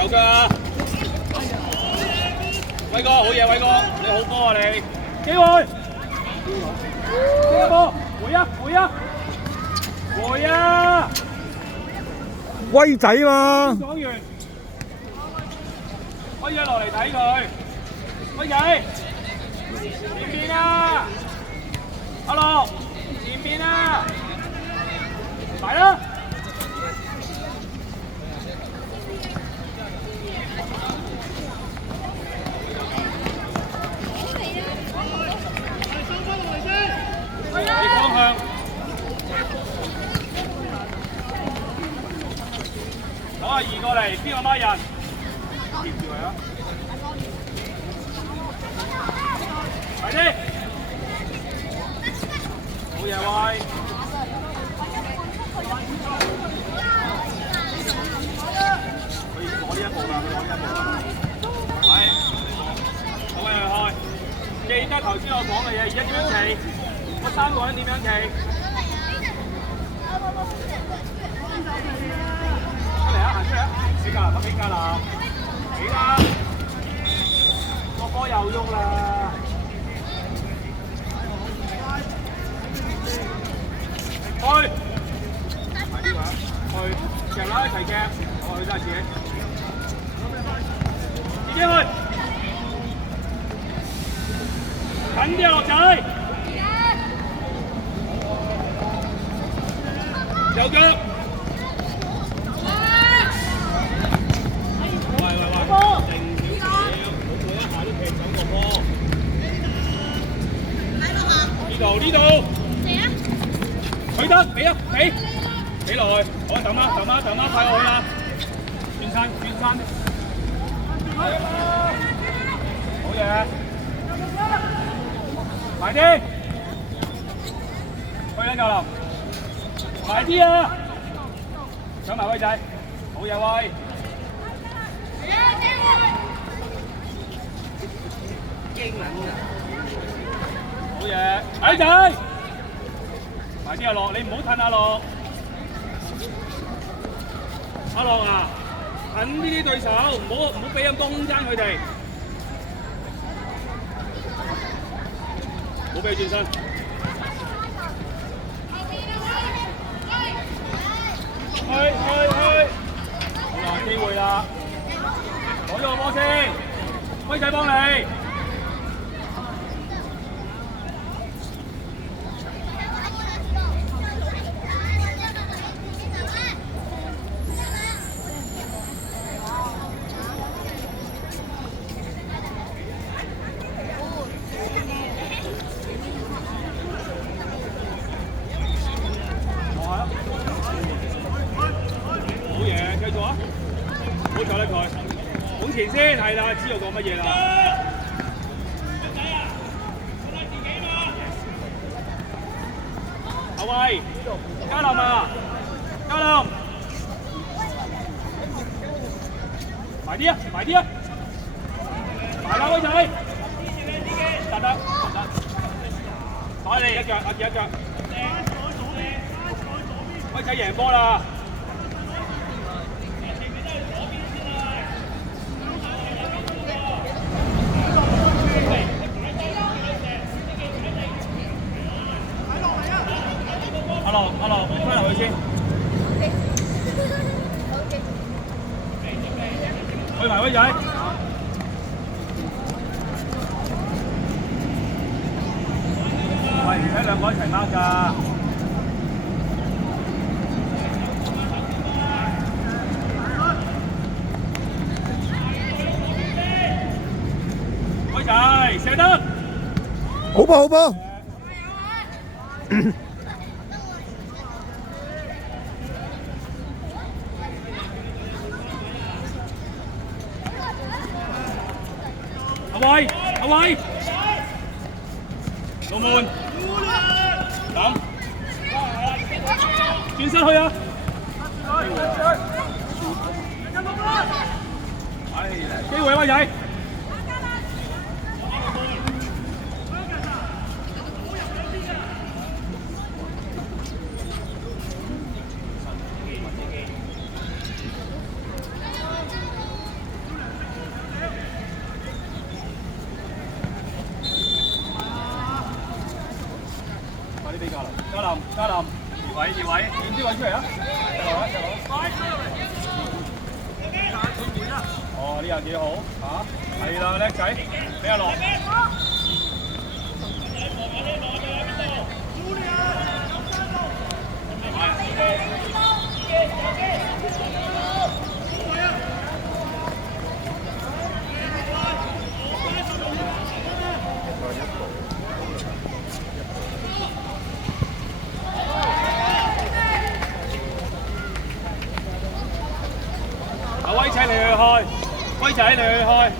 右腳啊！偉哥，好嘢，偉哥，你好波啊你！機會，呢個波，回啊，回啊，回啊！威仔嘛！講完，威仔落嚟睇佢，威仔，前邊啊！阿樂，前邊啊！嚟啦！逆方向。攞阿二過嚟，邊個孖人？貼住佢啊！快啲！好嘢喂！佢攞呢一步㗎，佢攞呢一步㗎。係，好嘅，開。記得頭先我講嘅嘢，而家點樣企？嗰三個人點樣企？出嚟啊！行出嚟啊！起架，起架啦！起啦！個波又喐啦！去！埋啲話，去！夾啦，一齊夾！我去晒自己。自己去！近啲啊，樂仔！右腳！喂，靜少少，冇過一下都踢走個波。呢度，佢得，俾啊，俾落去，好，等啦，快落去啦，轉身，好嘢，埋啲，去啦，教林。快啲啊！搶埋威仔，好嘢威！驚撚㗎！好嘢，矮仔！快啲阿樂，你唔好褪阿樂。阿樂啊，近呢啲對手，唔好俾咁多空間佢哋。唔好俾佢轉身。去！好啦，機會啦，攞咗個波先，威仔幫你。唔好坐得佢，往前先，係啦，知道講乜嘢啦。後衞，嘉林啊，嘉林，埋啲啊，埋啦威仔，得，快你一腳，威仔贏波啦！阿樂，推落去先。去埋威仔。喂，唔使兩個一齊掹㗎。威仔，射得。好波！阿威，龍門，等，轉身去啊！機會威仔。移位，點啲位出嚟啊！哦，呢下幾好嚇，係啦，叻仔，俾阿樂。阿威仔你去開，威仔你去開。